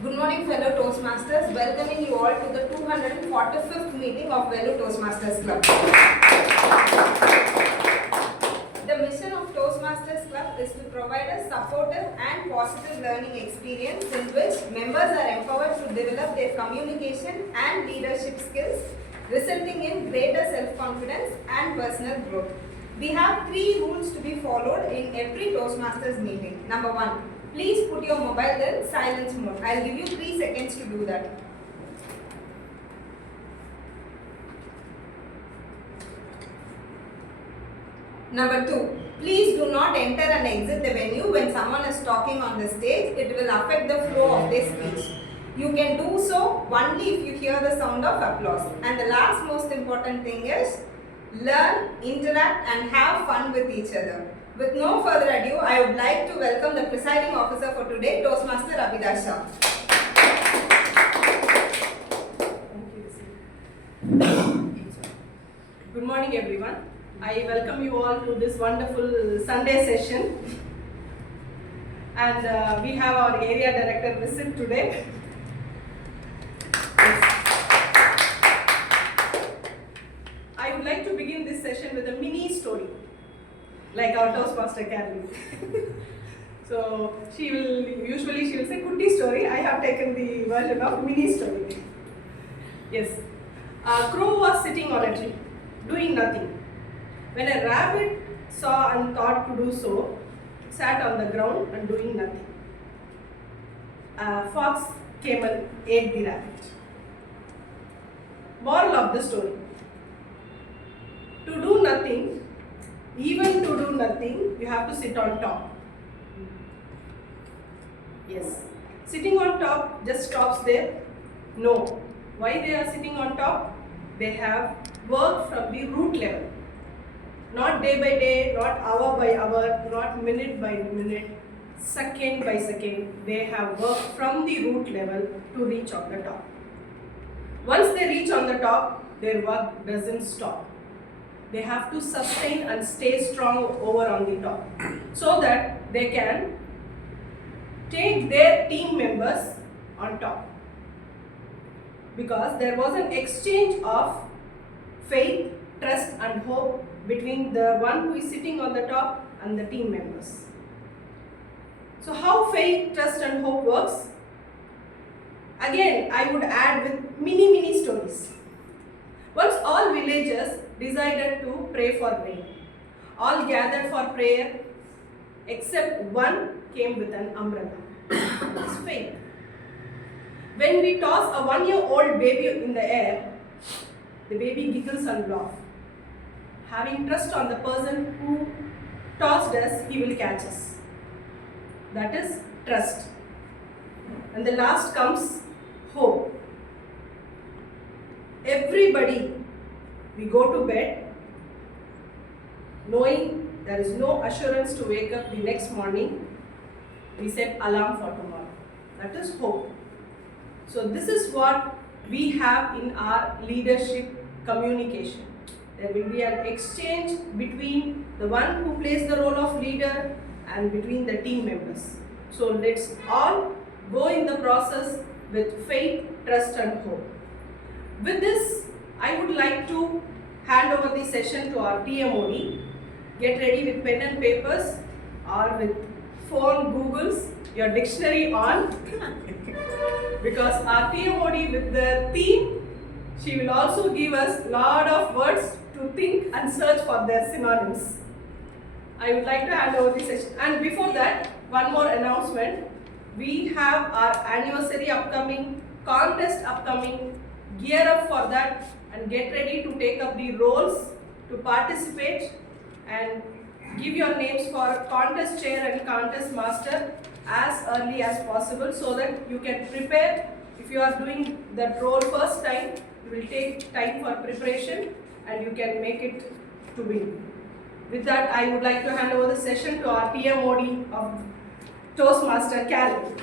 Good morning, fellow Toastmasters. Welcoming you all to the 245th meeting of Fellow Toastmasters Club. The mission of Toastmasters Club is to provide a supportive and positive learning experience in which members are empowered to develop their communication and leadership skills, resulting in greater self-confidence and personal growth. We have 3 rules to be followed in every Toastmasters meeting. Number 1. Please put your mobile in silence mode. I'll give you 3 seconds to do that. Number 2. Please do not enter and exit the venue when someone is talking on the stage. It will affect the flow of their speech. You can do so only if you hear the sound of applause. And the last most important thing is learn, interact and have fun with each other. With no further ado, I would like to welcome the presiding officer for today, Toastmaster Abhilash Shah. Good morning everyone. I welcome you all to this wonderful Sunday session. And we have our area director visit today. I would like to begin this session with a mini story, like our Toastmaster Carly. So she will say Kutti story. I have taken the version of mini story. Yes. A crow was sitting on a tree, doing nothing. When a rabbit saw and thought to do so, it sat on the ground and doing nothing. A fox came and ate the rabbit. Moral of the story: to do nothing, even to do nothing, you have to sit on top. Yes. Sitting on top just stops there? No. Why they are sitting on top? They have worked from the root level. Not day by day, not hour by hour, not minute by minute, second by second. They have worked from the root level to reach on the top. Once they reach on the top, their work doesn't stop. They have to sustain and stay strong over on the top so that they can take their team members on top. Because there was an exchange of faith, trust and hope between the one who is sitting on the top and the team members. So how faith, trust and hope works? Again, I would add with mini stories. Once all villagers decided to pray for rain. All gathered for prayer except one came with an umbrella. It's faith. When we toss a 1-year-old baby in the air, the baby giggles and laughs. Having trust on the person who tossed us, he will catch us. That is trust. And the last comes hope. Everybody, we go to bed knowing there is no assurance to wake up the next morning. We set alarm for tomorrow. That is hope. So this is what we have in our leadership communication. There will be an exchange between the one who plays the role of leader and between the team members. So let's all go in the process with faith, trust and hope. With this, I would like to hand over the session to our TMOD. Get ready with pen and papers or with phone, Googles, your dictionary on. Because our TMOD with the theme, she will also give us a lot of words to think and search for their synonyms. I would like to hand over the session. And before that, one more announcement. We have our anniversary upcoming, contest upcoming. Gear up for that and get ready to take up the roles to participate and give your names for contest chair and contest master as early as possible so that you can prepare. If you are doing that role first time, you will take time for preparation and you can make it to win. With that, I would like to hand over the session to our TMOD of Toastmaster Carly.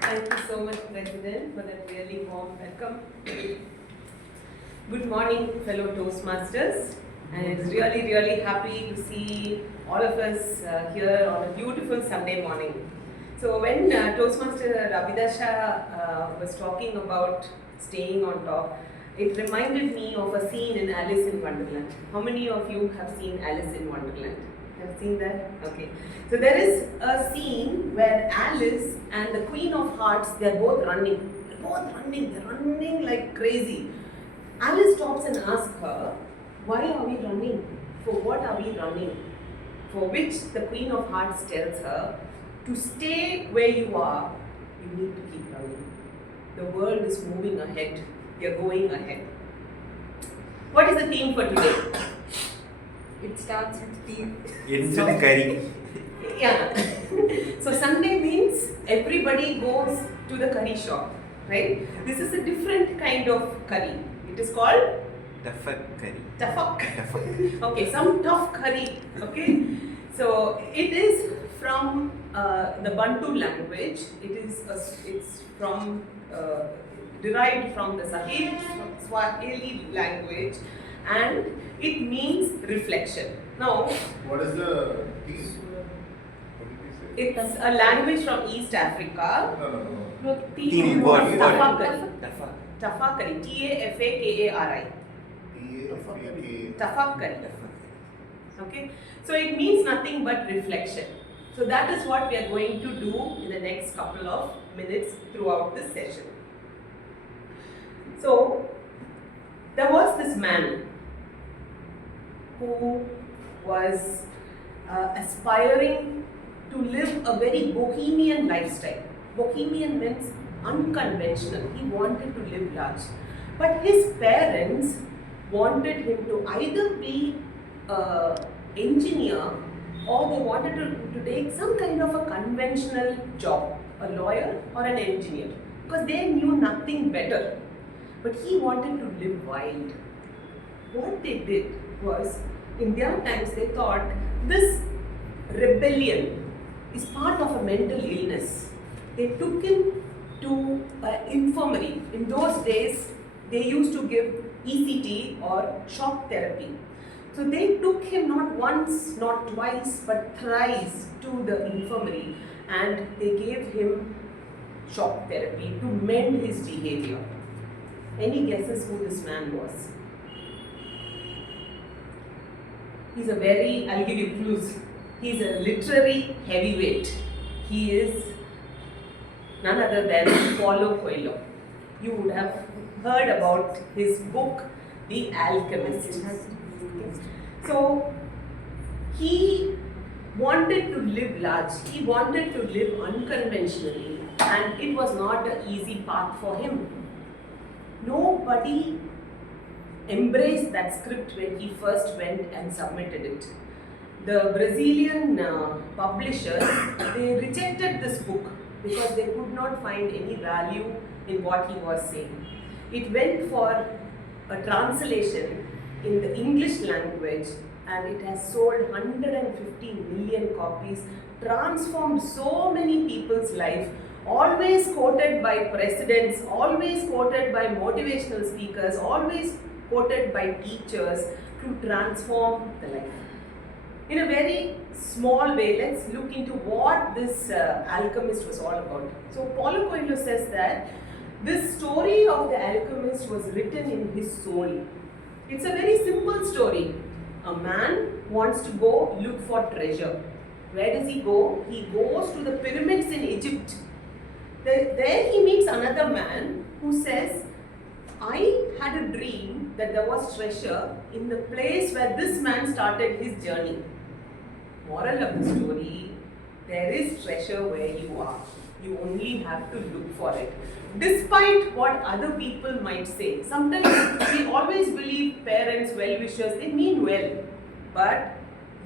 Thank you so much, President, for that really warm welcome. Good morning, fellow Toastmasters. And it's really happy to see all of us here on a beautiful Sunday morning. So when Toastmaster Abhidasha was talking about staying on top, it reminded me of a scene in Alice in Wonderland. How many of you have seen Alice in Wonderland? Have seen that? Okay. So there is a scene where Alice and the Queen of Hearts, they are both running. They're running like crazy. Alice stops and asks her, why are we running? For what are we running? For which the Queen of Hearts tells her, to stay where you are, you need to keep running. The world is moving ahead. You're going ahead. What is the theme for today? It starts with T. It's with curry. Yeah. So Sunday means everybody goes to the curry shop, right? This is a different kind of curry. It is called Tafakari. Tafak. Okay, some tough curry. Okay. So it is from the Bantu language. It's from derived from the Swahili language, and it means reflection. Now, what is the theme? What did you say? it's a language from East Africa. No. Theme, what? Tafakari. Tafak. Tafakari. Tafakari. Tafakari. Okay. So it means nothing but reflection. So that is what we are going to do in the next couple of minutes throughout this session. So there was this man who was aspiring to live a very bohemian lifestyle. Bohemian means unconventional. He wanted to live large. But his parents wanted him to either be an engineer or they wanted to take some kind of a conventional job, a lawyer or an engineer, because they knew nothing better. But he wanted to live wild. What they did was, in their times, they thought this rebellion is part of a mental illness. They took him to an infirmary. In those days, they used to give ECT or shock therapy. So they took him not once, not twice, but thrice to the infirmary, and they gave him shock therapy to mend his behavior. Any guesses who this man was? He's a very, I'll give you clues. He's a literary heavyweight. He is none other than Paulo Coelho. You would have heard about his book, The Alchemist. So he wanted to live large. He wanted to live unconventionally, and it was not an easy path for him. Nobody embraced that script when he first went and submitted it. The Brazilian publishers, they rejected this book because they could not find any value in what he was saying. It went for a translation in the English language, and it has sold 150 million copies, transformed so many people's life, always quoted by presidents, always quoted by motivational speakers, always quoted by teachers to transform the life. In a very small way, let's look into what this alchemist was all about. So Paulo Coelho says that this story of the alchemist was written in his soul. It's a very simple story. A man wants to go look for treasure. Where does he go? He goes to the pyramids in Egypt. There he meets another man who says, I had a dream that there was treasure in the place where this man started his journey. Moral of the story, there is treasure where you are. You only have to look for it. Despite what other people might say. Sometimes we always believe parents, well-wishers, they mean well. But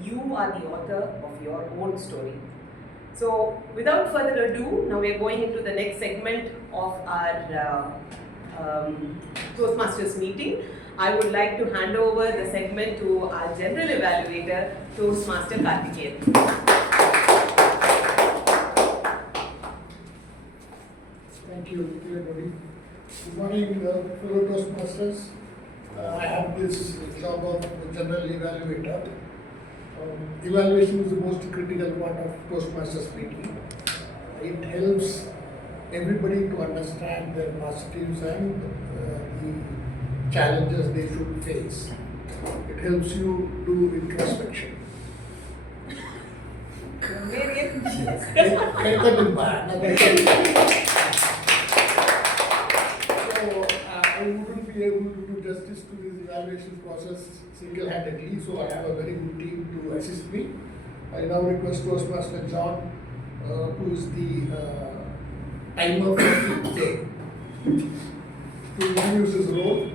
you are the author of your own story. So without further ado, now we are going into the next segment of our Toastmasters meeting. I would like to hand over the segment to our General Evaluator, Toastmaster Karthikeyan. Thank you, everybody. Good morning, fellow Toastmasters. I have this job of General Evaluator. Evaluation is the most critical part of Toastmasters meeting. it helps everybody to understand their positives and the challenges they should face. It helps you do introspection. So I wouldn't be able to do justice to this evaluation process single-handedly, so I have a very good team to assist me. I now request Toastmaster John, who is the timer for the day, to introduce his role.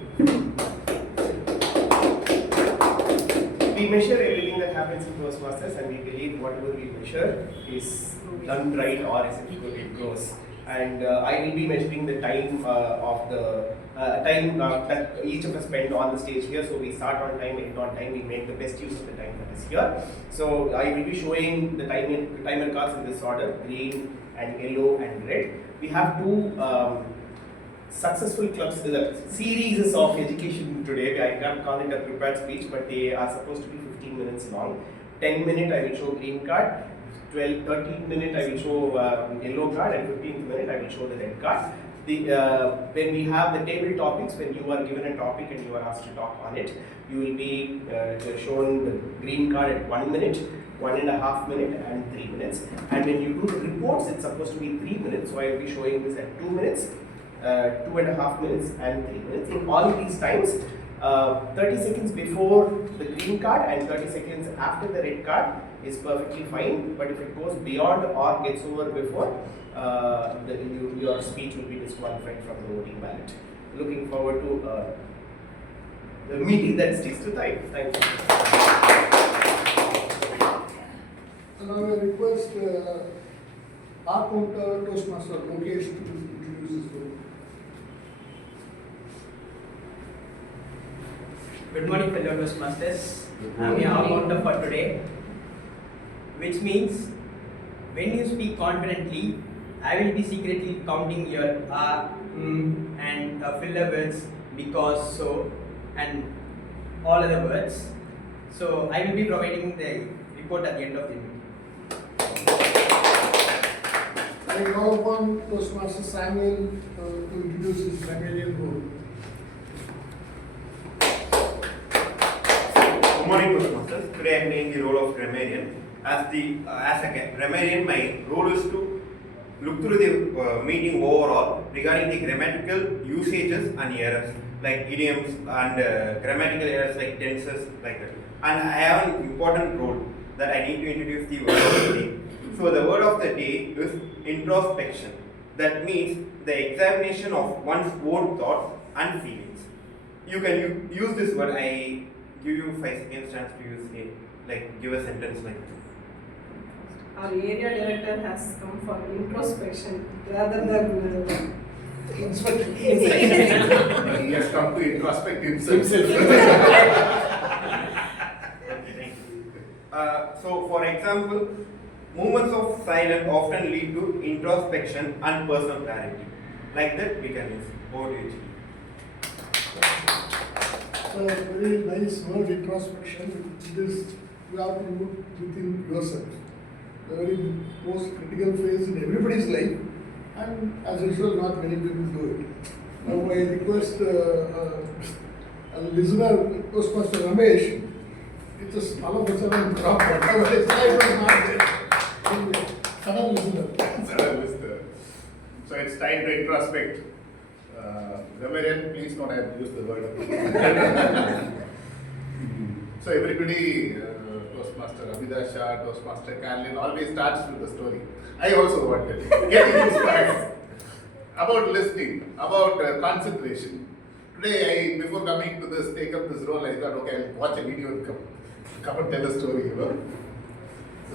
We measure everything that happens in Toastmasters, and we believe whatever we measure is done right or is it grows. And I will be measuring the time of the time that each of us spend on the stage here. So we start on time, end on time. We make the best use of the time that is here. So I will be showing the timer cards in this order: green and yellow and red. We have two successful clubs, series of education today. I can't call it a prepared speech, but they are supposed to be 15 minutes long. 10-minute I will show green card, 13-minute I will show yellow card, and 15th minute I will show the red card. When we have the table topics, when you are given a topic and you are asked to talk on it, you will be shown the green card at 1 minute, 1.5 minutes, and 3 minutes. And when you do the reports, it's supposed to be 3 minutes, so I will be showing this at 2 minutes, 2.5 minutes, and 3 minutes. In all these times, 30 seconds before the green card and 30 seconds after the red card is perfectly fine, but if it goes beyond or gets over before, your speech will be disqualified from the voting ballot. Looking forward to the meeting that sticks to time. Thank you. So now I request our counter Toastmaster Lokesh to introduce his role. Good morning, fellow Toastmasters. I'm your counter for today, which means when you speak confidently, I will be secretly counting your and filler words, because, so, and all other words. So I will be providing the report at the end of the meeting. I call upon Toastmaster Samuel to introduce his Ramesh role. Good morning, Toastmasters. Today I am playing the role of grammarian. As a grammarian, my role is to look through the meeting overall regarding the grammatical usages and errors like idioms and grammatical errors like tenses, like that. And I have an important role that I need to introduce the word of the day. So the word of the day is introspection. That means the examination of one's own thoughts and feelings. You can use this word. I give you 5 seconds chance to use it, like give a sentence like that. Our area director has come for introspection rather than Inspector. He has come to introspect himself. So, for example, moments of silence often lead to introspection and personal clarity. Like that, we can use ODG. So very nice word, introspection. It is, you have to look within yourself. The very most critical phase in everybody's life, and as usual, not many people do it. Now I request a listener, Toastmaster Ramesh, it's a small of a sudden drop, whatever his life was not there. Anyway, sudden listener. So it's time to introspect. Reverend, please don't have to use the word. So everybody, Toastmaster Abhida Shah, Toastmaster Carlin, always starts with the story. I also wanted getting inspired about listening, about concentration. Today, before coming to this, take up this role, I thought, okay, I'll watch a video and come and tell a story, you know.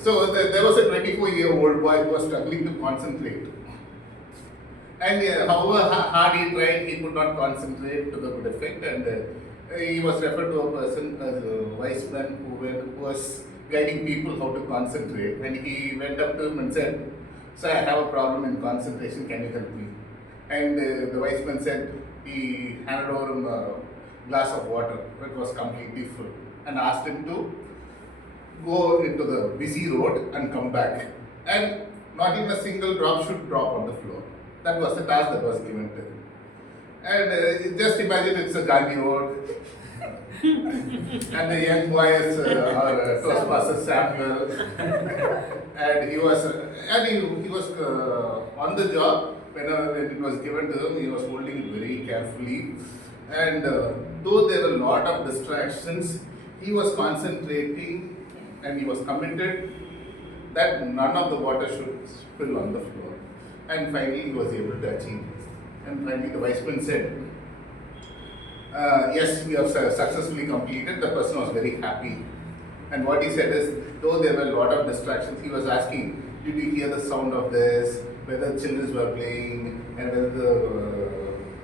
So there was a 24-year-old boy who was struggling to concentrate. And however hard he tried, he could not concentrate to the good effect. And he was referred to a person as a wise man who was guiding people how to concentrate. And he went up to him and said, "Sir, I have a problem in concentration, can you help me?" And the wise man said, he handed over him a glass of water, it was completely full, and asked him to go into the busy road and come back. And not even a single drop should drop on the floor. That was the task that was given to him. And just imagine it's a Gandhi Road, and the young boy is our Toastmaster Samuel, and he was on the job when it was given to him. He was holding it very carefully, and though there were a lot of distractions, he was concentrating and he was committed that none of the water should spill on the floor. And finally, he was able to achieve this. And finally, the viceman said, yes, we have successfully completed. The person was very happy. And what he said is, though there were a lot of distractions, he was asking, did you hear the sound of this? Whether children were playing, and whether the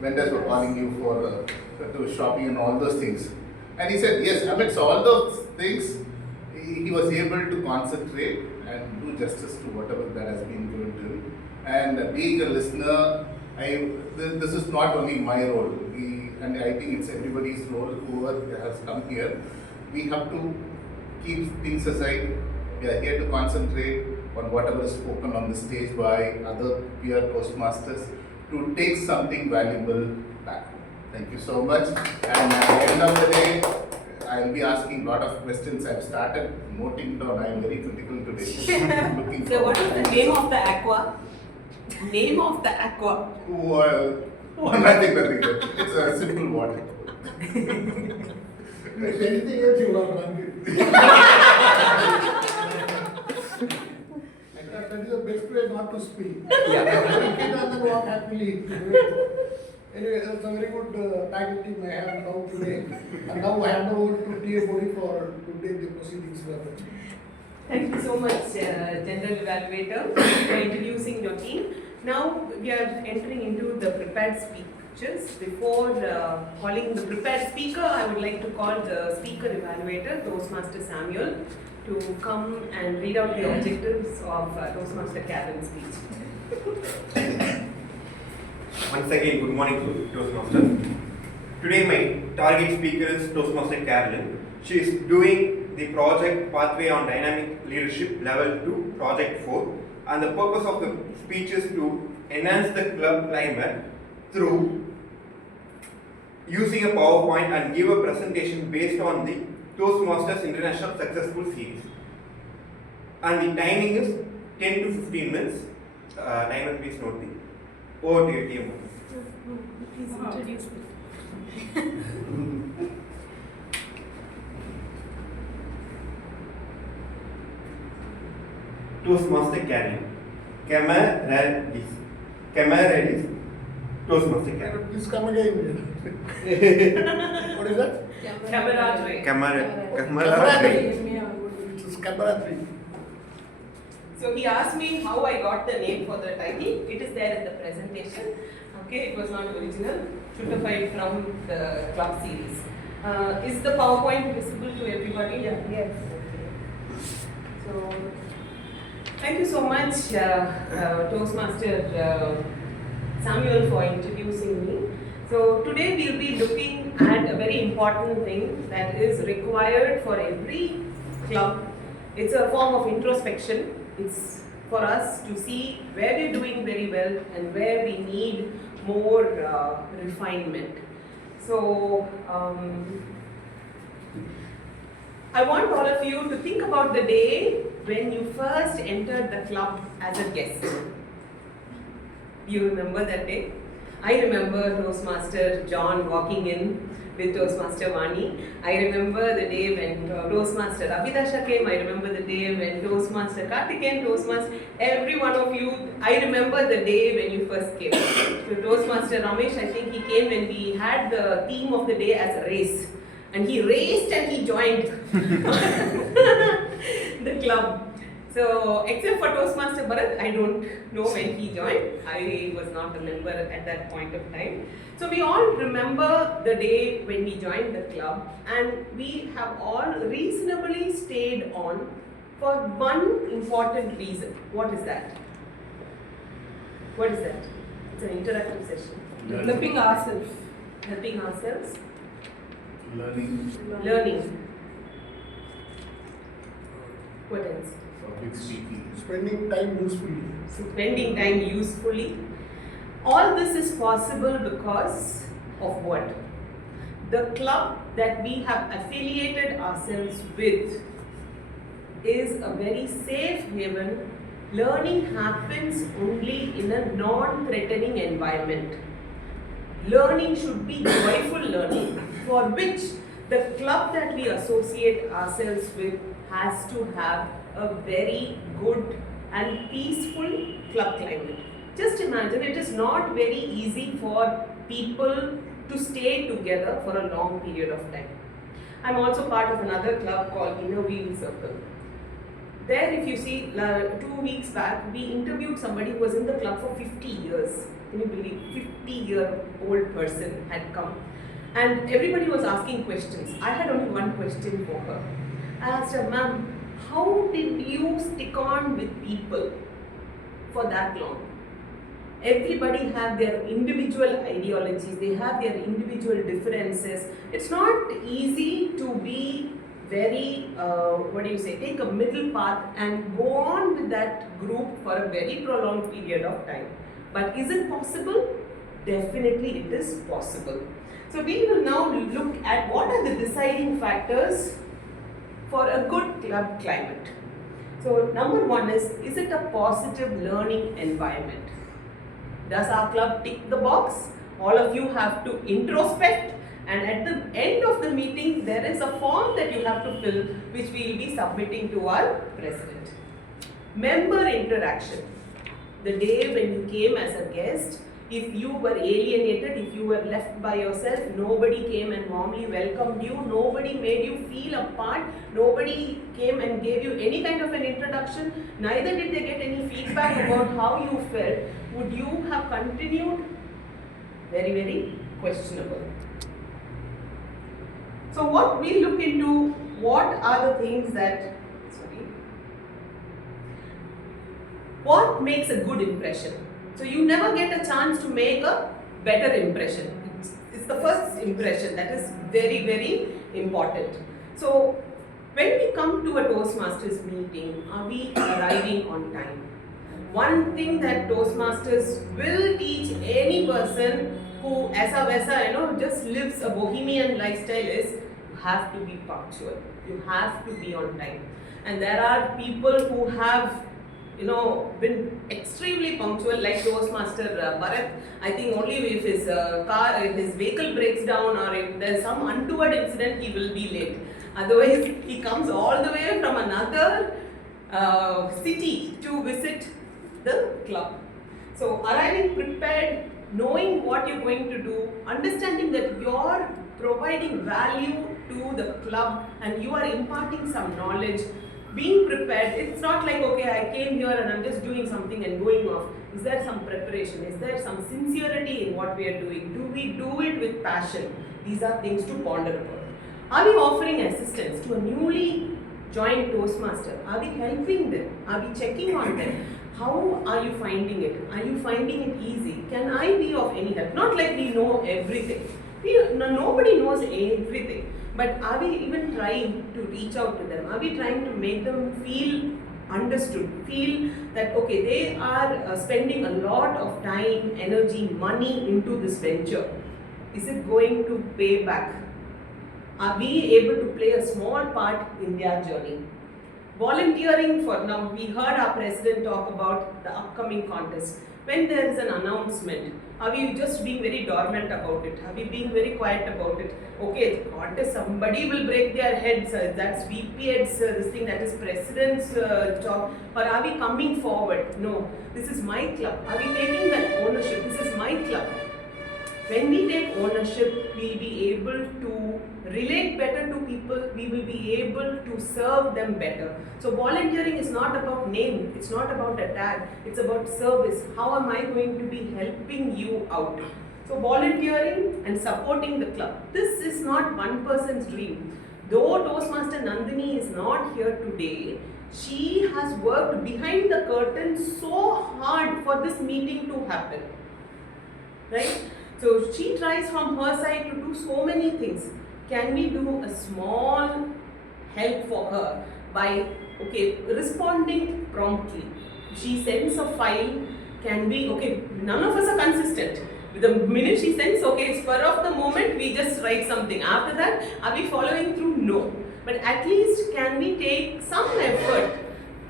vendors were calling you for to shopping and all those things. And he said, yes, amidst all those things, he was able to concentrate and do justice to whatever that has been given to him. And being a listener, this is not only my role, and I think it's everybody's role, whoever has come here. We have to keep things aside. We are here to concentrate on whatever is spoken on the stage by other peer Toastmasters to take something valuable back. Thank you so much. And at the end of the day, I will be asking a lot of questions. I've started noting down. I am very critical today. Looking So what is the name of the aqua? Name of the aqua? Nothing. It's a simple water. If anything else, you will not That is the best way not to speak. Drink it and then walk happily. Anyway, that's a very good tag team I have now today. And now I hand over to TMOD to take the proceedings further. Thank you so much, General Evaluator, for introducing your team. Now we are entering into the prepared speeches. Before calling the prepared speaker, I would like to call the speaker evaluator, Toastmaster Samuel, to come and read out the objectives of Toastmaster Karen's speech. Once again, good morning to Toastmaster. Today my target speaker is Toastmaster Carolyn. She is doing the project Pathway on Dynamic Leadership Level 2, Project 4. And the purpose of the speech is to enhance the club climate through using a PowerPoint and give a presentation based on the Toastmasters International Successful Series. And the timing is 10 to 15 minutes. Timer, please note the. Over to you, TMOD. Please introduce me. Toastmaster Carolyn. Camarades. Toastmaster Carolyn. Please come again. What is that? Camaraderie. Camaraderie. It's camaraderie. So he asked me how I got the name for the title. It is there in the presentation. Okay, it was not original. Shootified from the club series. Is the PowerPoint visible to everybody? Yeah. Yes. Okay. So, thank you so much, Toastmaster Samuel, for introducing me. So today we'll be looking at a very important thing that is required for every club. It's a form of introspection. It's for us to see where we're doing very well and where we need more refinement. So I want all of you to think about the day when you first entered the club as a guest. You remember that day? I remember Toastmaster John walking in with Toastmaster Vani. I remember the day when Toastmaster Abhidasha came. I remember the day when Toastmaster Karthikeyan, Toastmaster, every one of you, I remember the day when you first came. So Toastmaster Ramesh, I think he came when we had the theme of the day as a race. And he raced and he joined the club. So, except for Toastmaster Bharat, I don't know when he joined. I was not a member at that point of time. So, we all remember the day when we joined the club, and we have all reasonably stayed on for one important reason. What is that? What is that? It's an interactive session. Developing ourselves. Helping ourselves. Learning. Learning. What else? public speaking. Spending time usefully. Spending time usefully. All this is possible because of what? The club that we have affiliated ourselves with is a very safe haven. Learning happens only in a non-threatening environment. Learning should be joyful learning, for which the club that we associate ourselves with has to have a very good and peaceful club climate. Just imagine, it is not very easy for people to stay together for a long period of time. I'm also part of another club called Inner Wheel Circle. There, if you see, 2 weeks back, we interviewed somebody who was in the club for 50 years. Can you believe? 50-year-old person had come. And everybody was asking questions. I had only one question for her. I asked her, ma'am, how did you stick on with people for that long? Everybody have their individual ideologies, they have their individual differences. It's not easy to be very, take a middle path and go on with that group for a very prolonged period of time. But is it possible? Definitely it is possible. So we will now look at what are the deciding factors for a good club climate. So number one is it a positive learning environment? Does our club tick the box? All of you have to introspect, and at the end of the meeting there is a form that you have to fill, which we will be submitting to our president. Member interaction. The day when you came as a guest, if you were alienated, if you were left by yourself, nobody came and warmly welcomed you, nobody made you feel a part, nobody came and gave you any kind of an introduction, neither did they get any feedback about how you felt, would you have continued? Very, very questionable. So what we look into, what are the things that, what makes a good impression? So you never get a chance to make a better impression. It's the first impression that is very, very important. So when we come to a Toastmasters meeting, are we arriving on time? One thing that Toastmasters will teach any person who just lives a bohemian lifestyle is you have to be punctual. You have to be on time. And there are people who have been extremely punctual, like Toastmaster Bharat. I think only if his vehicle breaks down or if there's some untoward incident, he will be late. Otherwise, he comes all the way from another city to visit the club. So, arriving prepared, knowing what you're going to do, understanding that you're providing value to the club and you are imparting some knowledge. Being prepared, it's not like, okay, I came here and I'm just doing something and going off. Is there some preparation? Is there some sincerity in what we are doing? Do we do it with passion? These are things to ponder about. Are we offering assistance to a newly joined Toastmaster? Are we helping them? Are we checking on them? How are you finding it? Are you finding it easy? Can I be of any help? Not like we know everything. Nobody knows everything. But are we even trying to reach out to them? Are we trying to make them feel understood? Feel that, okay, they are spending a lot of time, energy, money into this venture. Is it going to pay back? Are we able to play a small part in their journey? Volunteering for now, we heard our president talk about the upcoming contest. When there is an announcement, are we just being very dormant about it? Are we being very quiet about it? Okay, the contest, somebody will break their heads, that's VP's this thing, that is president's job. Or are we coming forward? No, this is my club. Are we taking that ownership? This is my club. When we take ownership, we will be able to relate better to people, we will be able to serve them better. So volunteering is not about name, it's not about a tag, it's about service. How am I going to be helping you out? So volunteering and supporting the club. This is not one person's dream. Though Toastmaster Nandini is not here today, she has worked behind the curtain so hard for this meeting to happen. Right? So she tries from her side to do so many things. Can we do a small help for her by okay, responding promptly. She sends a file, can be, okay, none of us are consistent. The minute she sends, okay, spur of the moment, we just write something. After that, are we following through? No. But at least can we take some effort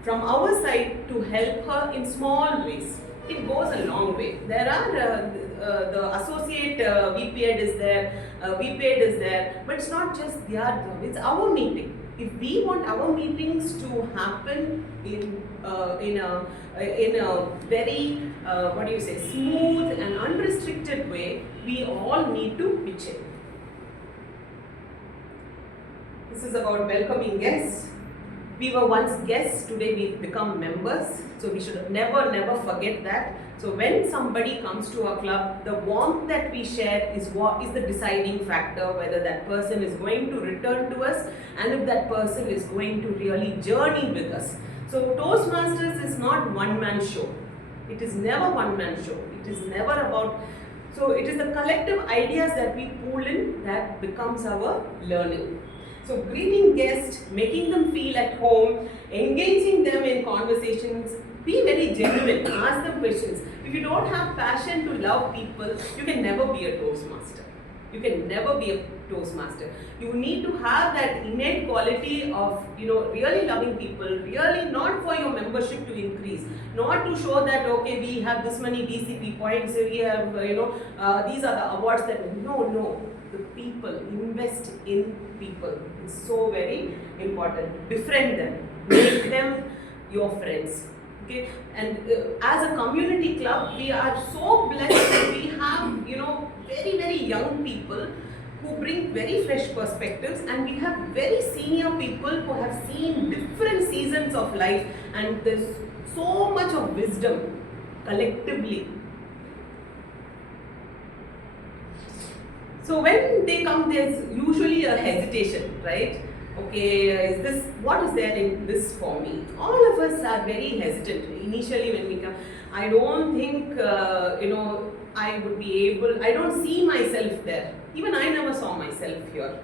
from our side to help her in small ways? It goes a long way. There are the associate VPED is there, VPED is there, but it's not just their job, it's our meeting. If we want our meetings to happen in a very what do you say, smooth and unrestricted way, we all need to pitch in. This is about welcoming guests. We were once guests, today we've become members, so we should never forget that. So when somebody comes to our club, the warmth that we share is what is the deciding factor, whether that person is going to return to us and if that person is going to really journey with us. So Toastmasters is not one-man show. It is never one-man show. It is never about, so it is the collective ideas that we pool in that becomes our learning. So greeting guests, making them feel at home, engaging them in conversations, be very genuine, ask them questions. If you don't have passion to love people, you can never be a Toastmaster. You can never be a Toastmaster. You need to have that innate quality of, really loving people, really not for your membership to increase, not to show that, okay, we have this many DCP points, we have, these are the awards that, no. The people, invest in people. It's so very important. Befriend them, make them your friends. Okay, and as a community club, we are so blessed that we have, very young people who bring very fresh perspectives, and we have very senior people who have seen different seasons of life, and there's so much of wisdom collectively. So when they come, there's usually a hesitation, right? Okay, what is there in this for me? All of us are very hesitant initially when we come. I don't think, I would be able, I don't see myself there. Even I never saw myself here.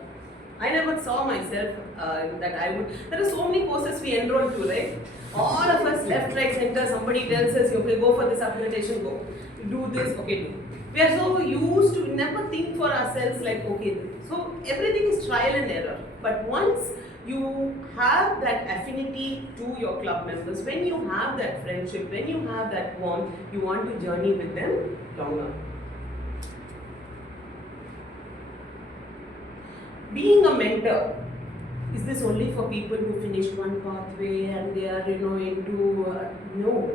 I never saw myself that I would, there are so many courses we enroll to, right? All of us, left, right, center, somebody tells us, okay, go for this accreditation, go. Do this, okay, do. We are so used to never think for ourselves like, okay, so everything is trial and error. But once you have that affinity to your club members, when you have that friendship, when you have that warmth, you want to journey with them longer. Being a mentor, is this only for people who finished one pathway and they are, into, no.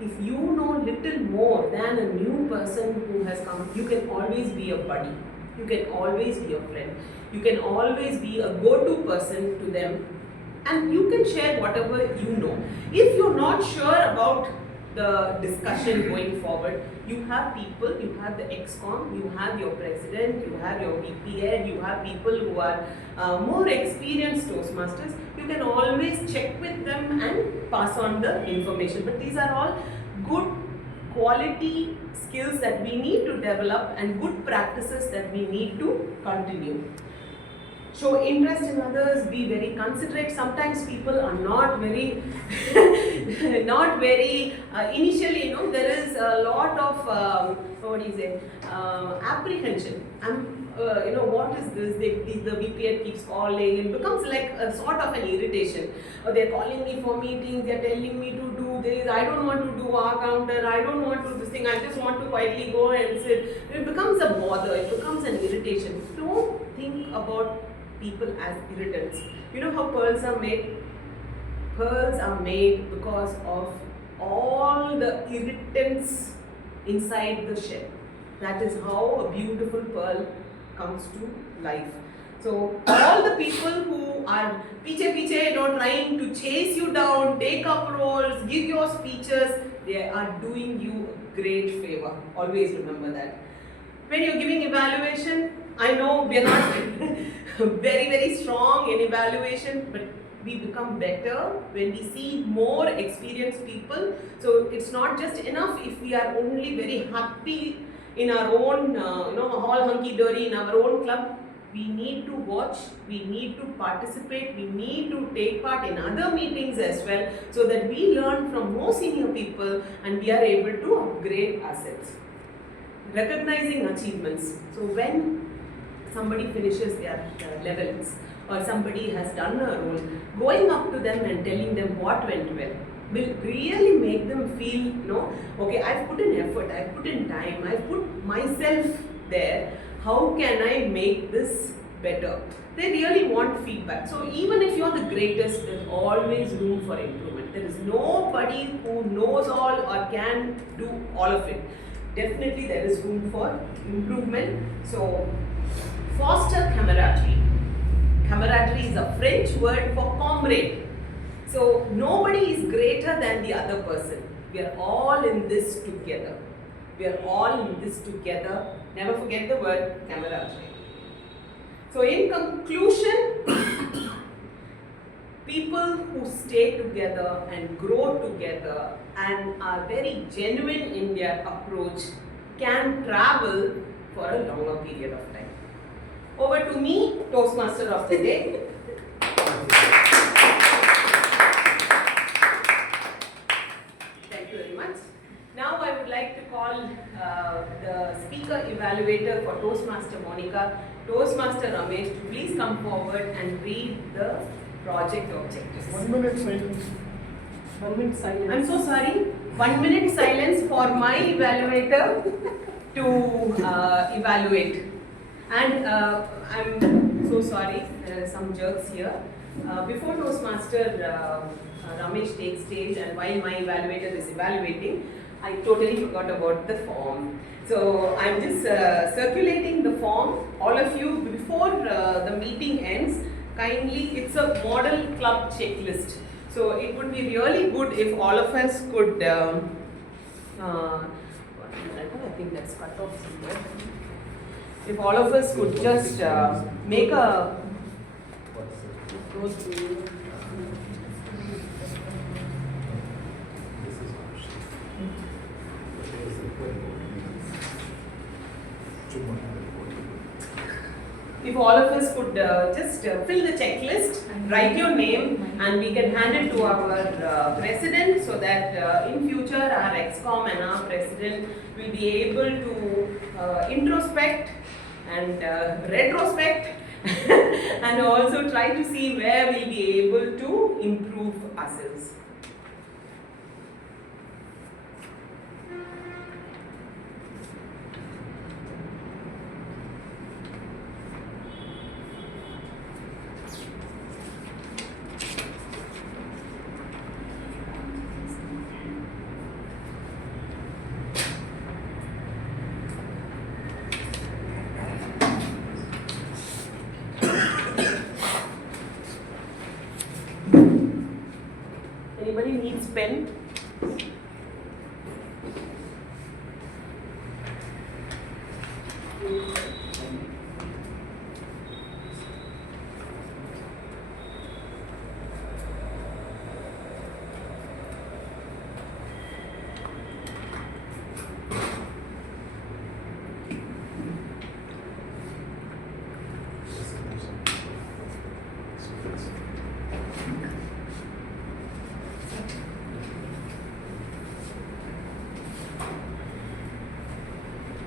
If you know little more than a new person who has come, you can always be a buddy. You can always be a friend. You can always be a go-to person to them, and you can share whatever you know. If you're not sure about the discussion going forward, you have people, you have the ExCom, you have your president, you have your VPN, you have people who are more experienced Toastmasters. You can always check with them and pass on the information. But these are all good quality skills that we need to develop and good practices that we need to continue. Show interest in others, be very considerate. Sometimes people are not very, initially, there is a lot of, apprehension. What is this? The VPN keeps calling. It becomes like a sort of an irritation. They're calling me for meetings, they're telling me to do this. I don't want to do our counter, I don't want to do this thing, I just want to quietly go and sit. It becomes a bother, it becomes an irritation. Don't think about people as irritants. You know how pearls are made? Pearls are made because of all the irritants inside the shell. That is how a beautiful pearl comes to life. So all the people who are piche, trying to chase you down, take up roles, give your speeches, they are doing you a great favor. Always remember that. When you're giving evaluation, I know we are not very strong in evaluation, but we become better when we see more experienced people. So it's not just enough if we are only very happy in our own, all hunky-dory in our own club. We need to watch, we need to participate, we need to take part in other meetings as well, so that we learn from more senior people and we are able to upgrade ourselves. Recognizing achievements. So when somebody finishes their levels or somebody has done a role, going up to them and telling them what went well will really make them feel, okay, I've put in effort, I've put in time, I've put myself there. How can I make this better? They really want feedback. So even if you're the greatest, there's always room for improvement. There is nobody who knows all or can do all of it. Definitely there is room for improvement. So foster camaraderie. Camaraderie is a French word for comrade. So nobody is greater than the other person. We are all in this together. We are all in this together. Never forget the word camaraderie. So in conclusion, people who stay together and grow together and are very genuine in their approach can travel for a longer period of time. Over to me, Toastmaster of the day. Thank you very much. Now I would like to call the speaker evaluator for Toastmaster Monica, Toastmaster Ramesh, to please come forward and read the project objectives. 1 minute silence. 1 minute silence. I'm so sorry. 1 minute silence for my evaluator to evaluate. And I'm so sorry, there are some jerks here. Before Toastmaster Ramesh takes stage and while my evaluator is evaluating, I totally forgot about the form. So I'm just circulating the form. All of you, before the meeting ends, kindly, it's a model club checklist. So it would be really good if all of us could, I think that's cut off somewhere. If all of us could just make a, go through. If all of us could just fill the checklist, write your name, and we can hand it to our president, so that in future our ExCom and our president will be able to introspect and retrospect and also try to see where we'll be able to improve ourselves. Anybody needs pen?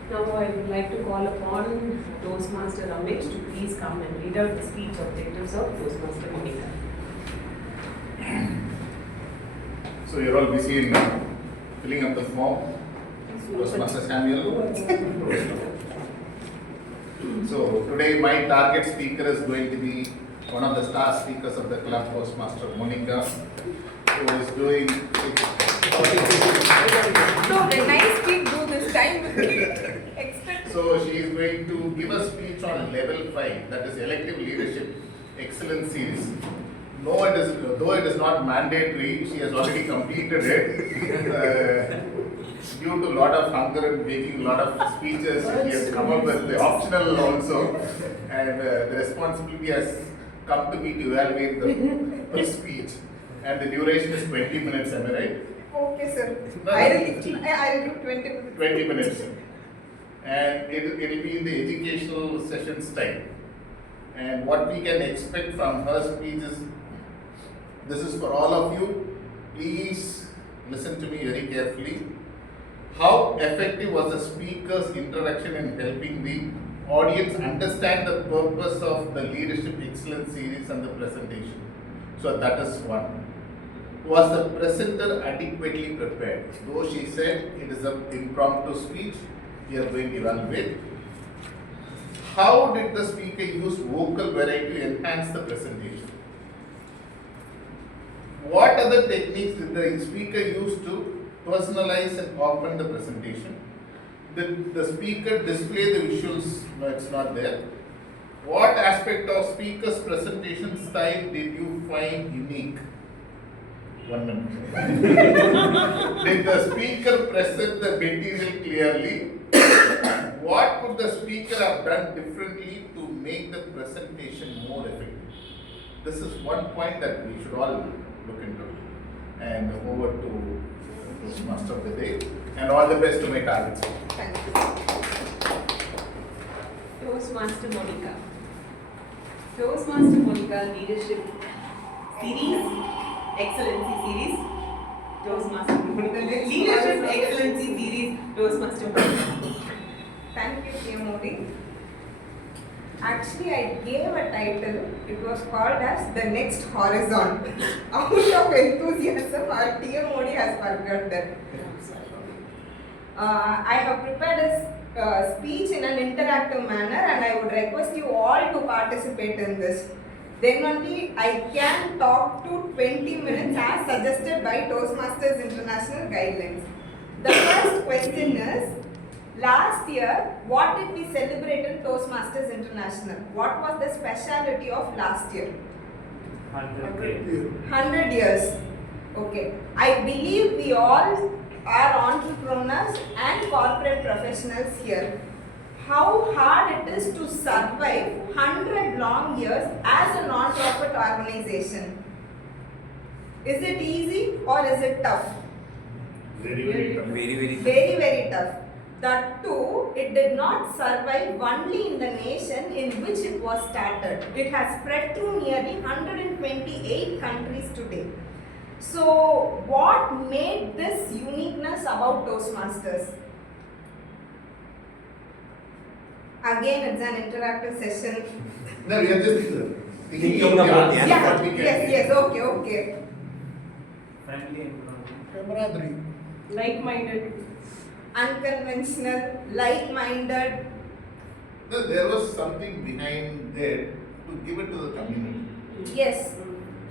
Now I would like to call upon Toastmaster Ramesh to please come and read out the speech objectives of Toastmaster Monica. So you're all busy in filling up the form. Toastmaster Samuel. So today my target speaker is going to be one of the star speakers of the club, Toastmaster Monica, who is doing. So when I speak, do this time. So she is going to give a speech on level 5, that is elective leadership excellence series. Though it is not mandatory, she has already completed it. Due to a lot of hunger and making a lot of speeches, she has come up with the optional also, and the responsibility has come to me to evaluate the speech. And the duration is 20 minutes, am I right? Okay, sir. No, I'll do 20 minutes. 20 minutes. And it will be in the educational sessions time. And what we can expect from her speech is, this is for all of you. Please listen to me very carefully. How effective was the speaker's introduction in helping the audience understand the purpose of the Leadership Excellence series and the presentation? So that is one. Was the presenter adequately prepared? Though she said it is an impromptu speech, we are going to evaluate. How did the speaker use vocal variety to enhance the presentation? What other techniques did the speaker use to personalize and augment the presentation? Did the speaker display the visuals? No, it's not there. What aspect of speaker's presentation style did you find unique? 1 minute. Did the speaker present the material clearly? What could the speaker have done differently to make the presentation more effective? This is one point that we should all look into. And over to Toastmaster of the day. And all the best to my targets. Thank you. Toastmaster Monica. Toastmaster Monica Leadership Series, Excellency Series. Toastmaster Monica Leadership Excellency Series, Toastmaster Monica. Thank you, TMOD. Actually, I gave a title. It was called as The Next Horizon. Out of enthusiasm, our TMOD has forgot that. I have prepared a speech in an interactive manner, and I would request you all to participate in this. Then only I can talk to 20 minutes as suggested by Toastmasters International guidelines. The first question is, last year, what did we celebrate in Toastmasters International? What was the speciality of last year? 100 years. Okay. I believe we all are entrepreneurs and corporate professionals here. How hard it is to survive 100 long years as a non-profit organization. Is it easy or is it tough? Very tough. Very tough. That too, it did not survive only in the nation in which it was started. It has spread through nearly 128 countries today. So, what made this uniqueness about Toastmasters? Again, it's an interactive session. No, we are just thinking of the about the answer Yeah, that we can yes, okay. Friendly environment. Camaraderie. Like-minded. Unconventional, like-minded. No, there was something behind there to give it to the community. Yes.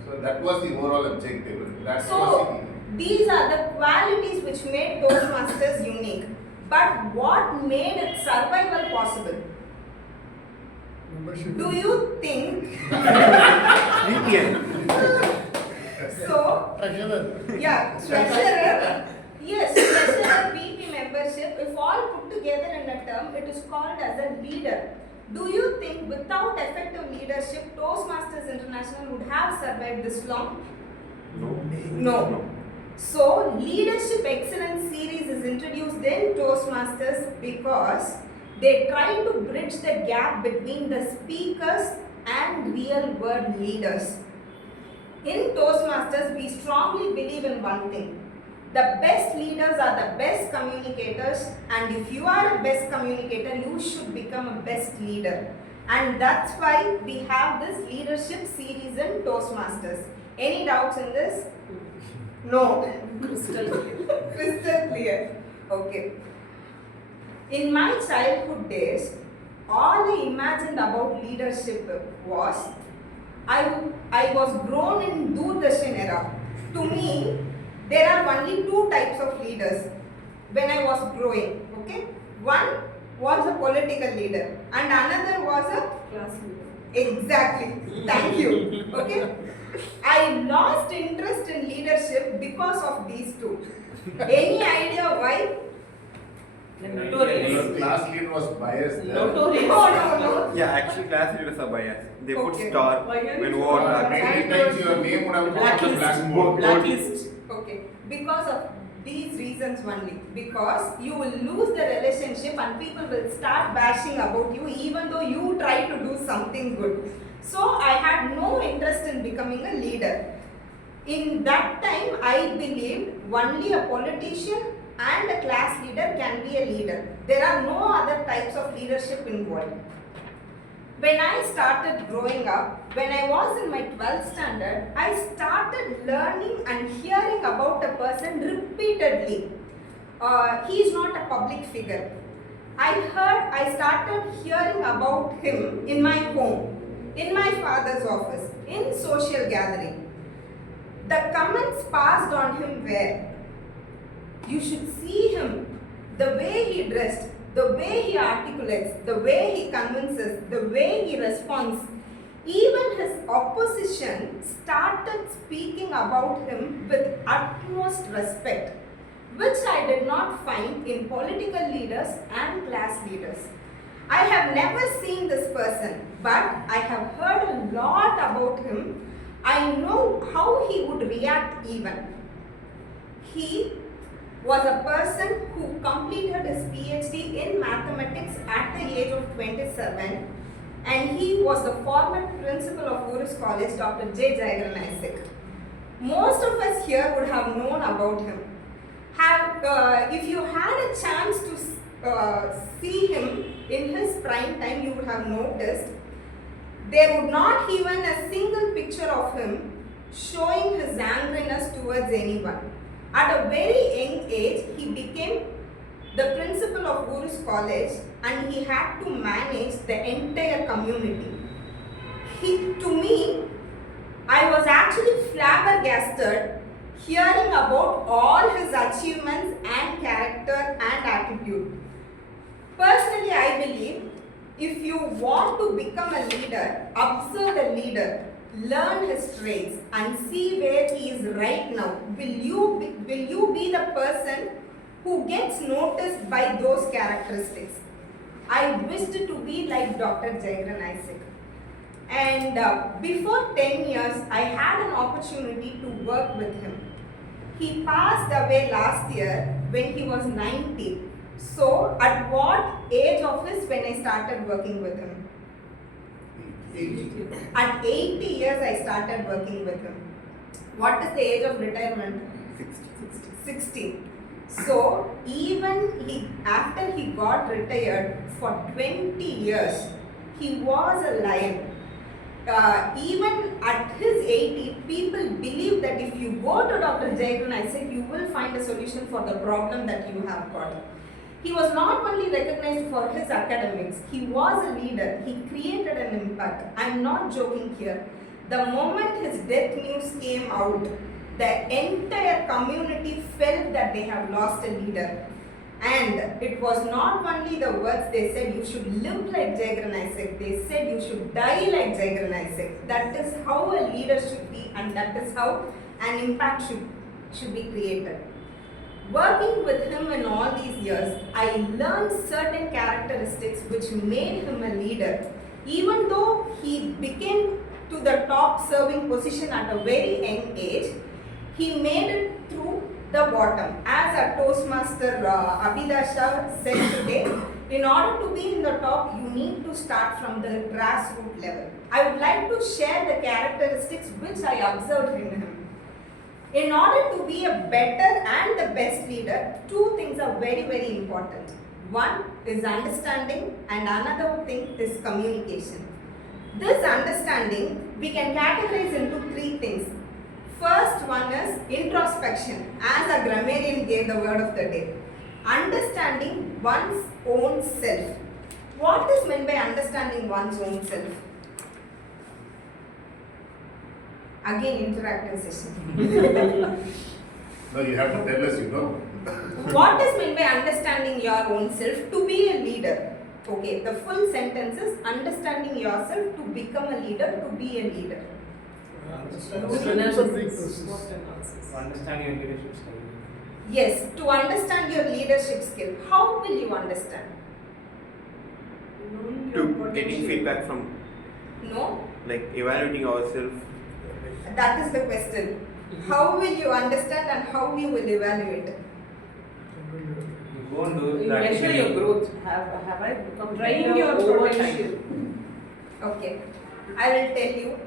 So that was the overall objective. That was So, these are the qualities which made Toastmasters unique. But what made its survival possible? Membership. Do you think? So, Treasurer. yeah, treasurer. Yes, treasurer, BP membership. If all put together in a term, it is called as a leader. Do you think without effective leadership, Toastmasters International would have survived this long? No. So, Leadership Excellence Series is introduced in Toastmasters because they try to bridge the gap between the speakers and real world leaders. In Toastmasters, we strongly believe in one thing. The best leaders are the best communicators, and if you are a best communicator, you should become a best leader. And that's why we have this leadership series in Toastmasters. Any doubts in this? No. Crystal clear. Okay. In my childhood days, all I imagined about leadership was I was grown in Doordarshan era. To me, there are only two types of leaders when I was growing. Okay, one was a political leader and another was a Class leader. exactly. Thank you. Okay, I lost interest in leadership because of these two. Any idea why? Your class leader was biased there. Notorious. No. Yeah, actually class leaders are biased. They put Okay. star Why are when you over star? target. Many times your name would have gone to the blackboard. Okay, because of these reasons only, because you will lose the relationship and people will start bashing about you even though you try to do something good. So I had no interest in becoming a leader. In that time, I believed only a politician and a class leader can be a leader. There are no other types of leadership involved. When I started growing up, when I was in my 12th standard, I started learning and hearing about a person repeatedly. He is not a public figure. I started hearing about him in my home, in my father's office, in social gathering. The comments passed on him were, you should see him, the way he dressed, the way he articulates, the way he convinces, the way he responds. Even his opposition started speaking about him with utmost respect, which I did not find in political leaders and class leaders. I have never seen this person, but I have heard a lot about him. I know how he would react even. He was a person who completed his PhD in mathematics at the age of 27, and he was the former principal of Urus College, Dr. J. Jagaran Isaac. Most of us here would have known about him. If you had a chance to see him in his prime time, you would have noticed there would not even a single picture of him showing his angriness towards anyone. At a very young age, he became the principal of Urus College and he had to manage the entire community. To me, I was actually flabbergasted hearing about all his achievements and character and attitude. Personally, I believe if you want to become a leader, observe the leader, learn his traits and see where he is right now. Will you be the person who gets noticed by those characteristics? I wished to be like Dr. Jagaran Isaac. And before 10 years, I had an opportunity to work with him. He passed away last year when he was 90. So, at what age of his when I started working with him? 80. At 80 years, I started working with him. What is the age of retirement? 60. So, even after he got retired for 20 years, he was a lion. Even at his 80, people believe that if you go to Dr. Jagaran Isaac, you will find a solution for the problem that you have got. He was not only recognized for his academics, he was a leader, he created an impact. I am not joking here. The moment his death news came out, the entire community felt that they have lost a leader. And it was not only the words they said, you should live like Jagaran Isaac, they said you should die like Jagaran Isaac. That is how a leader should be and that is how an impact should be created. Working with him in all these years, I learned certain characteristics which made him a leader. Even though he became to the top serving position at a very young age, he made it through the bottom. As our Toastmaster Abhidasha said today, in order to be in the top, you need to start from the grassroots level. I would like to share the characteristics which I observed in him. In order to be a better and the best leader, two things are very, very important. One is understanding and another thing is communication. This understanding we can categorize into three things. First one is introspection, as a grammarian gave the word of the day. Understanding one's own self. What is meant by understanding one's own self? Again, interactive session. No, you have to tell us, What is meant by understanding your own self to be a leader? Okay, the full sentence is understanding yourself to become a leader, to be a leader. Understand Understand your leadership style. Yes, to understand your leadership skill. How will you understand? To getting feedback from, No, like evaluating ourselves. that is the question. How will you understand and how you will evaluate? Don't do You that. measure your growth. Have I become Trying better your over potential. time? Okay, I will tell you.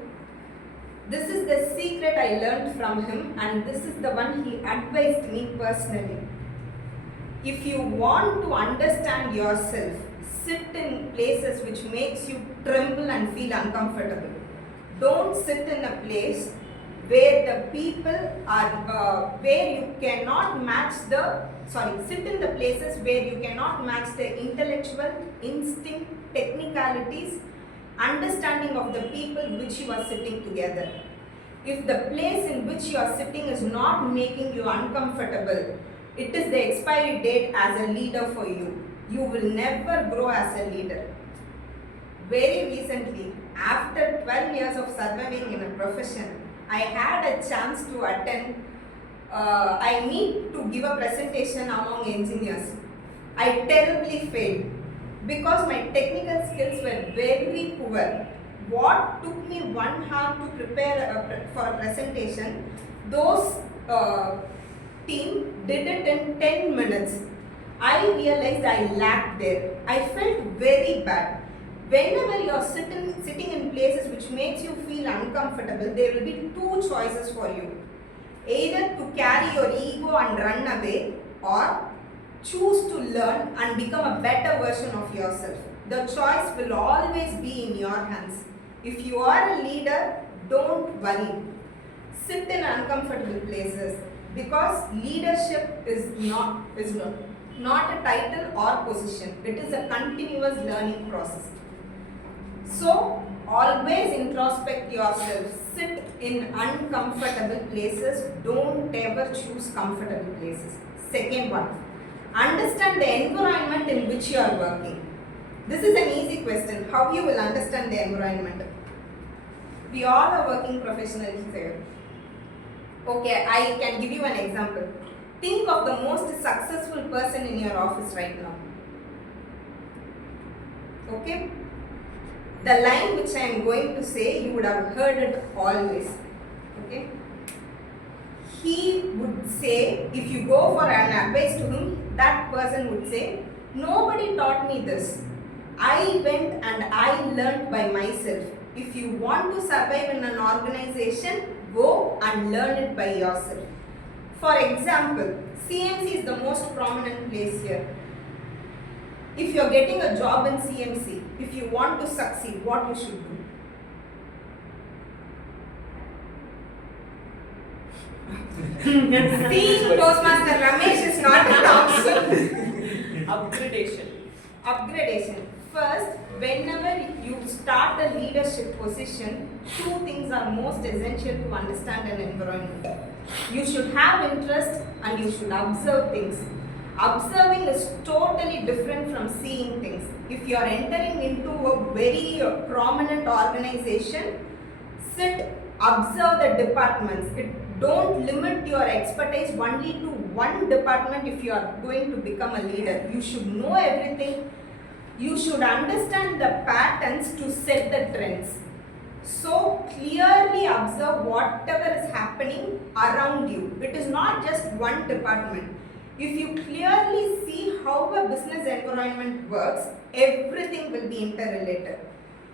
This is the secret I learned from him, and this is the one he advised me personally. If you want to understand yourself, sit in places which makes you tremble and feel uncomfortable. Don't sit in a place where the people are, where you cannot match the, sit in the places where you cannot match the intellectual, instinct, technicalities, understanding of the people which you are sitting together. If the place in which you are sitting is not making you uncomfortable, it is the expiry date as a leader for you. You will never grow as a leader. Very recently, after 12 years of surviving in a profession, I had a chance to attend, I need to give a presentation among engineers. I terribly failed because my technical skills were very poor. What took me 1 hour to prepare for a presentation, those team did it in 10 minutes. I realized I lacked there. I felt very bad. Whenever you are sitting in places which makes you feel uncomfortable, there will be 2 choices for you. Either to carry your ego and run away, or choose to learn and become a better version of yourself. The choice will always be in your hands. If you are a leader, don't worry. Sit in uncomfortable places, because leadership is not a title or position. It is a continuous learning process. So, always introspect yourself. Sit in uncomfortable places. Don't ever choose comfortable places. Second one, understand the environment in which you are working. This is an easy question. How you will understand the environment? We all are working professionally here. Okay, I can give you an example. Think of the most successful person in your office right now. Okay? The line which I am going to say, you would have heard it always. Okay? He would say, if you go for an advice to him, that person would say, nobody taught me this. I went and I learned by myself. If you want to survive in an organization, go and learn it by yourself. For example, CMC is the most prominent place here. If you are getting a job in CMC, if you want to succeed, what you should do? See, Toastmaster Ramesh is not an option. Upgradation. First, whenever you start a leadership position, 2 things are most essential to understand an environment. You should have interest and you should observe things. Observing is totally different from seeing things. If you are entering into a very prominent organization, sit, observe the departments. Don't limit your expertise only to one department if you are going to become a leader. You should know everything. You should understand the patterns to set the trends. So clearly observe whatever is happening around you. It is not just one department. If you clearly see how a business environment works, everything will be interrelated.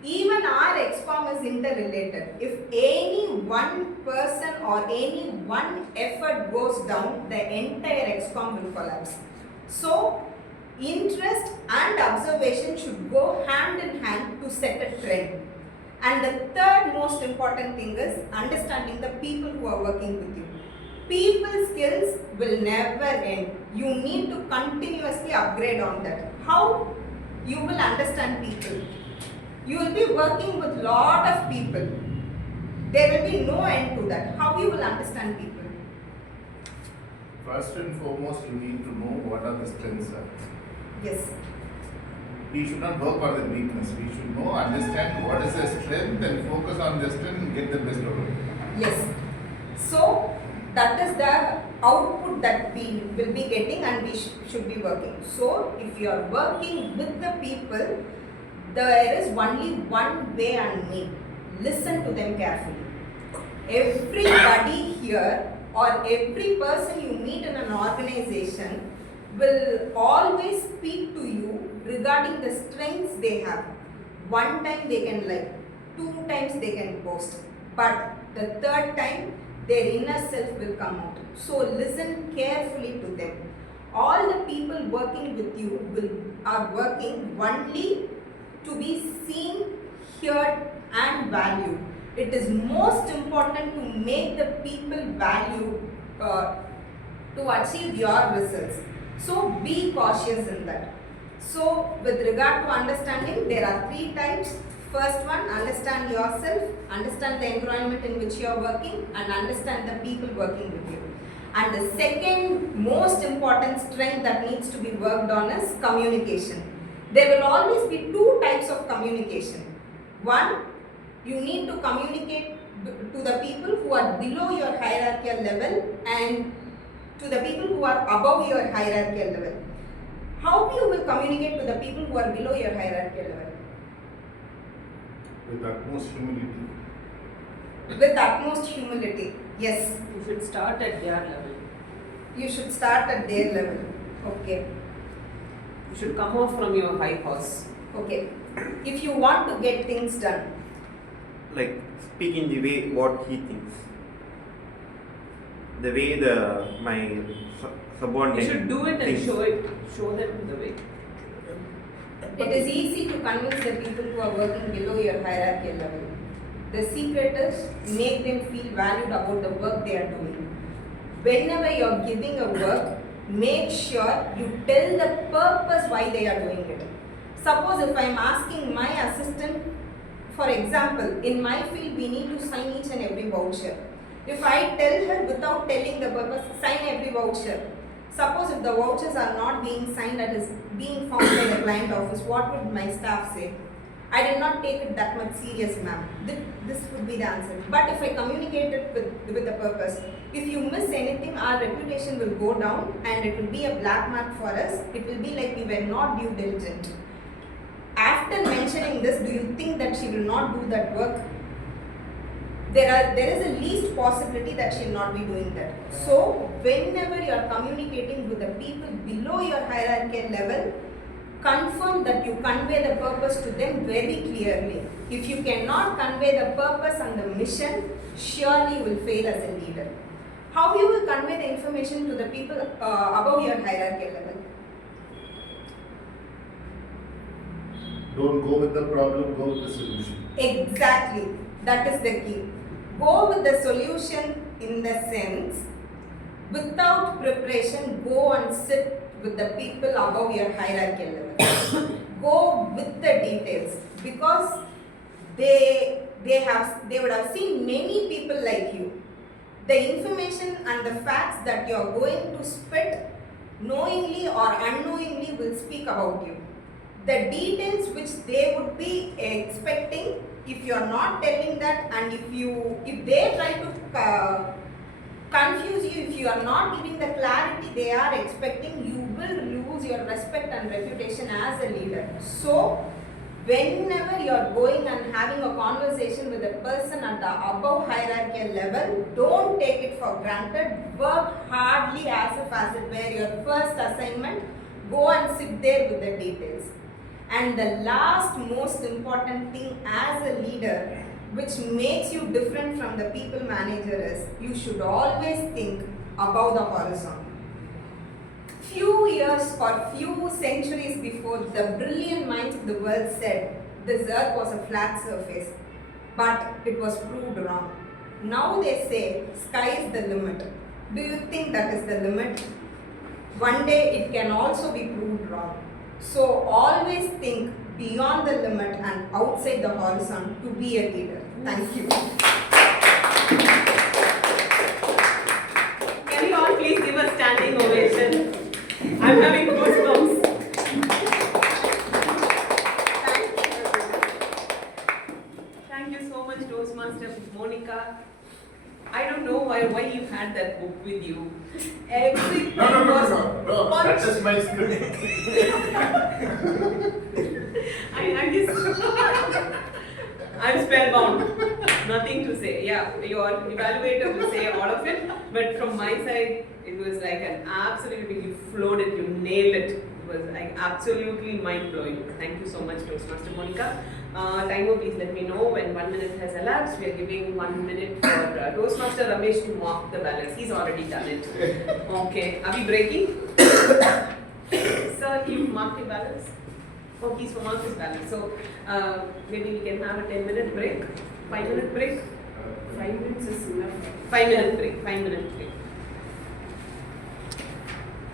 Even our ExCom is interrelated. If any one person or any one effort goes down, the entire ExCom will collapse. So, interest and observation should go hand in hand to set a trend. And the third most important thing is understanding the people who are working with you. People skills will never end. You need to continuously upgrade on that. How you will understand people? You will be working with lot of people. There will be no end to that. How you will understand people? First and foremost, you need to know what are the strengths are. Yes. We should not work on the weakness. We should know, understand what is their strength and focus on their strength and get the best out of it. Yes. So, that is the output that we will be getting and we should be working. So, if you are working with the people, there is only one way and mean. Listen to them carefully. Everybody here or every person you meet in an organization will always speak to you regarding the strengths they have. One time they can lie, 2 times they can boast, but the 3rd time their inner self will come out. So listen carefully to them. All the people working with you are working only to be seen, heard and valued. It is most important to make the people value to achieve your results. So be cautious in that. So with regard to understanding, there are 3 types. First one, understand yourself, understand the environment in which you are working and understand the people working with you. And the second most important strength that needs to be worked on is communication. There will always be 2 types of communication. One, you need to communicate to the people who are below your hierarchical level and to the people who are above your hierarchical level. How you will communicate to the people who are below your hierarchical level? With utmost humility. With utmost humility, yes. You should start at their level. You should start at their level. Okay. You should come off from your high horse. Okay. If you want to get things done, Like speak in the way what he thinks. The way my subordinate You should do it and thinks. show them the way. it is easy to convince the people who are working below your hierarchical level. The secret is make them feel valued about the work they are doing. Whenever you are giving a work, make sure you tell the purpose why they are doing it. Suppose if I am asking my assistant, for example, in my field we need to sign each and every voucher. If I tell her without telling the purpose, sign every voucher. Suppose if the vouchers are not being signed, that is being found by the client office, what would my staff say? I did not take it that much serious, ma'am. This would be the answer. But if I communicate it with the purpose, if you miss anything, our reputation will go down and it will be a black mark for us. It will be like we were not due diligent. After mentioning this, do you think that she will not do that work? There is a least possibility that she will not be doing that. So, whenever you are communicating with the people below your hierarchical level, confirm that you convey the purpose to them very clearly. If you cannot convey the purpose and the mission, surely you will fail as a leader. How you will convey the information to the people above your hierarchical level? Don't go with the problem, go with the solution. Exactly. That is the key. Go with the solution in the sense, without preparation, go and sit with the people above your hierarchical level. Go with the details because they would have seen many people like you. The information and the facts that you are going to spit, knowingly or unknowingly, will speak about you. The details which they would be expecting, if you are not telling that, and if they try to confuse you, if you are not giving the clarity they are expecting, you will lose your respect and reputation as a leader. So, whenever you are going and having a conversation with a person at the above hierarchical level, don't take it for granted. Work hardly as if as it were your first assignment. Go and sit there with the details. And the last most important thing as a leader, which makes you different from the people manager, is you should always think above the horizon. Few years or few centuries before, the brilliant minds of the world said this earth was a flat surface, but it was proved wrong. Now they say sky is the limit. Do you think that is the limit? One day it can also be proved wrong. So always think beyond the limit and outside the horizon to be a leader. Thank you. Can you all please give a standing ovation? I'm having goosebumps. Thank you so much, Toastmaster Monica. I don't know why you had that book with you. Everything was No, that's just my script. I'm spellbound. Nothing to say. Yeah, your evaluator will say all of it. But from my side, it was like an absolutely, you flowed it, you nailed it. It was like absolutely mind blowing. Thank you so much, Toastmaster Monica. Timer, please let me know when 1 minute has elapsed. We are giving 1 minute for Toastmaster Ramesh to mark the balance. He's already done it. Okay, are we breaking? Sir, you marked your balance? Oh, he's for mark his balance. So maybe we can have a 10-minute break, 5-minute break. 5 minutes is enough. 5-minute break. 5-minute break.